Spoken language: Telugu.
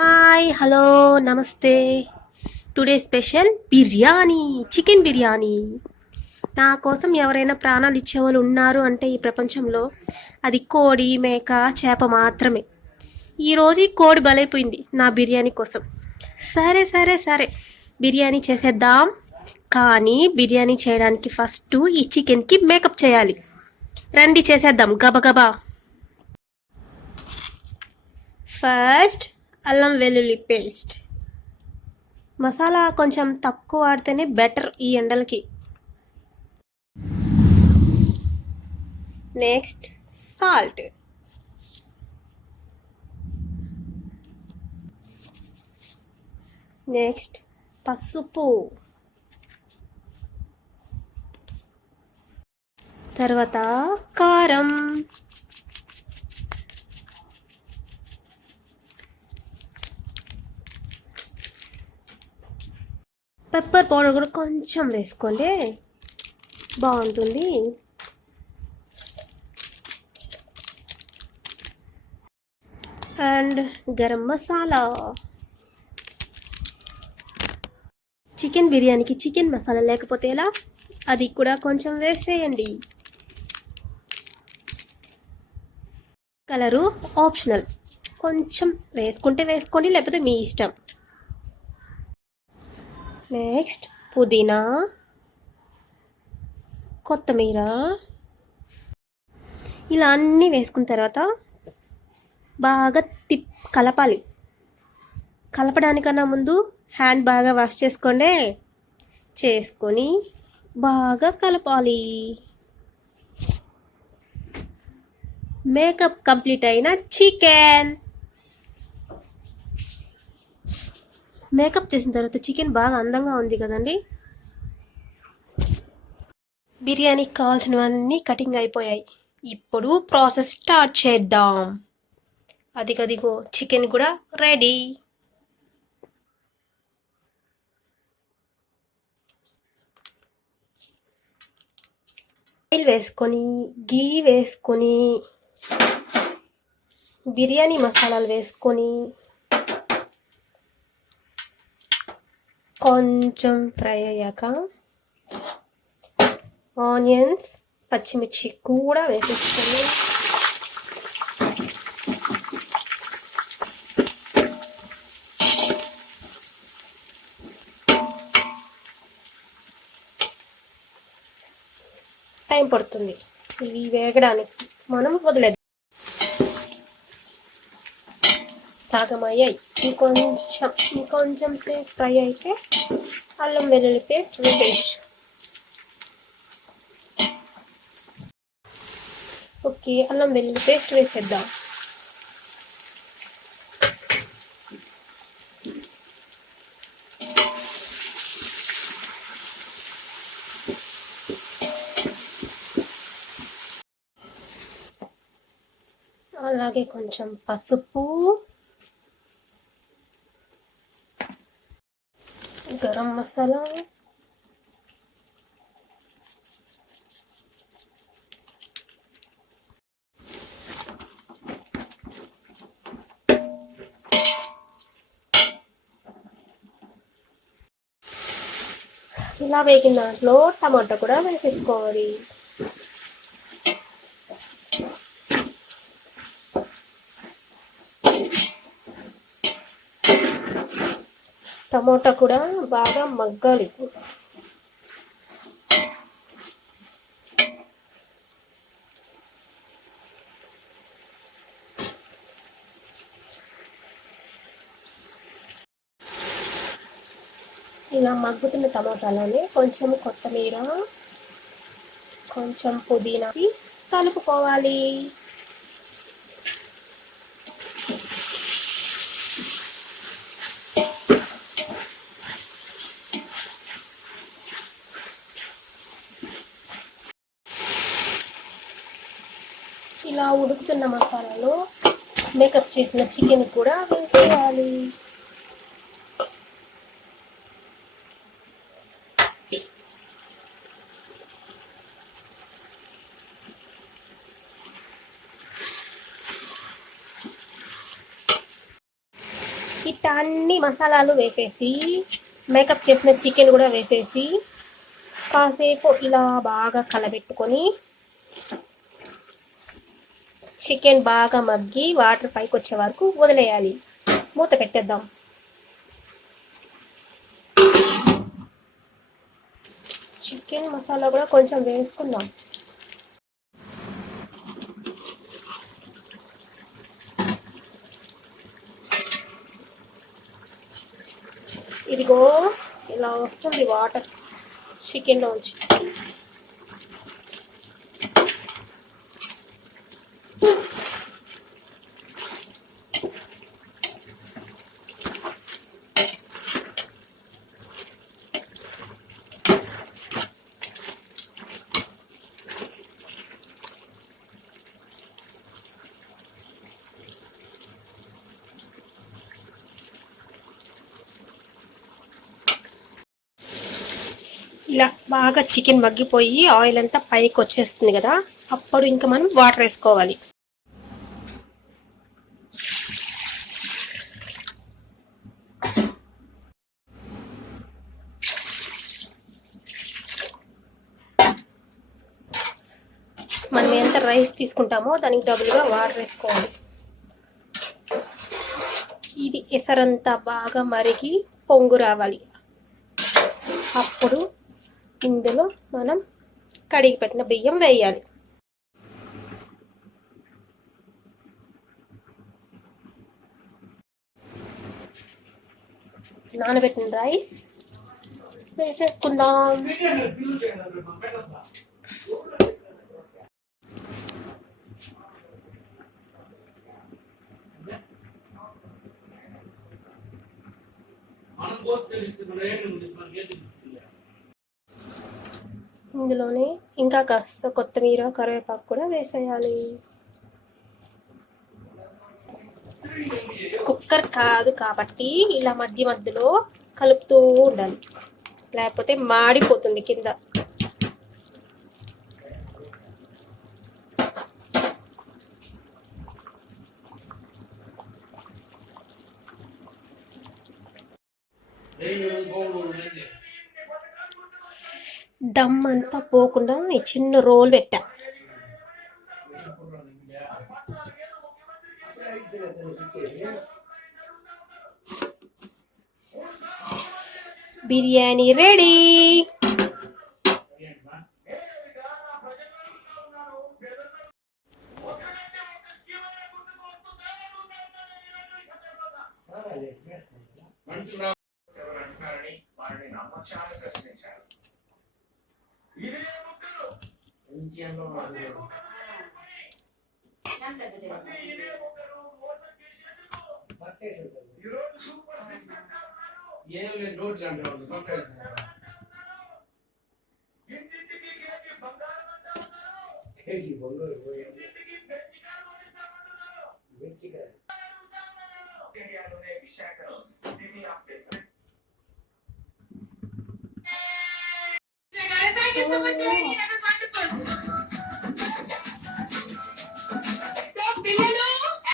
హాయ్ హలో నమస్తే. Today special biryani, chicken biryani. నా కోసం ఎవరైనా ప్రాణాలు ఇచ్చేవాళ్ళు ఉన్నారు అంటే ఈ ప్రపంచంలో అది కోడి, మేక, చేప మాత్రమే. ఈరోజు ఈ కోడి బలైపోయింది నా బిర్యానీ కోసం. సరే సరే సరే బిర్యానీ చేసేద్దాం. కానీ బిర్యానీ చేయడానికి ఫస్ట్ ఈ చికెన్కి మేకప్ చేయాలి. రండి చేసేద్దాం గబగబా. ఫస్ట్ అల్లం వెల్లుల్లి పేస్ట్. మసాలా కొంచెం తక్కువ వాడితేనే బెటర్ ఈ ఎండలకి. Next salt. నెక్స్ట్ పసుపు. తర్వాత కారం. పెప్పర్ పౌడర్ కూడా కొంచెం వేసుకోండి, బాగుంటుంది. అండ్ గరం మసాలా. చికెన్ బిర్యానీకి చికెన్ మసాలా లేకపోతే ఎలా, అది కూడా కొంచెం వేసేయండి. కలరు ఆప్షనల్, కొంచెం వేసుకుంటే వేసుకోండి, లేకపోతే మీ ఇష్టం. నెక్స్ట్ పుదీనా, కొత్తిమీర. ఇలా అన్నీ వేసుకున్న తర్వాత బాగా కలపాలి. కలపడానికన్నా ముందు హ్యాండ్ బాగా వాష్ చేసుకొని బాగా కలపాలి. మేకప్ కంప్లీట్ అయిన చికెన్. మేకప్ చేసిన తర్వాత చికెన్ బాగా అందంగా ఉంది కదండి. బిర్యానీకి కావాల్సినవన్నీ కటింగ్ అయిపోయాయి. ఇప్పుడు ప్రాసెస్ స్టార్ట్ చేద్దాం. అదిగదిగో చికెన్ కూడా రెడీ. ఆయిల్ వేసుకొని, గీ వేసుకొని, బిర్యానీ మసాలాలు వేసుకొని కొంచెం ఫ్రై అయ్యాక ఆనియన్స్, పచ్చిమిర్చి కూడా వేసేసుకొని టైం పడుతుంది ఇవి వేగడానికి. మనం వదిలేదు. సగం అయ్యాయి, ఇంకొంచెం సేపు ఫ్రై అయితే అల్లం వెల్లుల్లి పేస్ట్ వేసేయచ్చు. ఓకే, అల్లం వెల్లుల్లి పేస్ట్ వేసేద్దాం. అలాగే కొంచెం పసుపు, గరం మసాలా, ఇలా వేగిన దాంట్లో టమాటా కూడా వేసేసుకోవాలి. టమాటా కూడా బాగా మగ్గాలి. ఇలా మగ్గుతున్న టమాటాలని కొంచెం కొత్తిమీర, కొంచెం పుదీనా కలుపుకోవాలి. ఇలా ఉడుకుతున్న మసాలాలో మేకప్ చేసిన చికెన్ కూడా వేసేయాలి. ఇట్లా అన్ని మసాలాలు వేసేసి మేకప్ చేసిన చికెన్ కూడా వేసేసి కాసేపు ఇలా బాగా కలబెట్టుకొని చికెన్ బాగా మగ్గి వాటర్ పైకి వచ్చే వరకు వదిలేయాలి. మూత పెట్టేద్దాం. చికెన్ మసాలా కూడా కొంచెం వేసుకుందాం. ఇదిగో ఇలా వస్తుంది వాటర్ చికెన్లోంచి. ఇలా బాగా చికెన్ మగ్గిపోయి ఆయిల్ అంతా పైకి వచ్చేస్తుంది కదా, అప్పుడు ఇంకా మనం వాటర్ వేసుకోవాలి. మనం ఎంత రైస్ తీసుకుంటామో దానికి డబుల్గా వాటర్ వేసుకోవాలి. ఇది ఎసరంతా బాగా మరిగి పొంగు రావాలి. అప్పుడు ఇందులో మనం కడిగి పెట్టిన బియ్యం వేయాలి. నానబెట్టిన రైస్ వేసేసుకుందాం. ఇందులోనే ఇంకా కాస్త కొత్తిమీర కరివేపాకు కూడా వేసేయాలి. కుక్కర్ కాదు కాబట్టి ఇలా మధ్య మధ్యలో కలుపుతూ ఉండాలి, లేకపోతే మాడిపోతుంది కింద. దమ్ అంతా పోకుండా ఈ చిన్న రోల్ పెట్టా. బిర్యానీ రెడీ.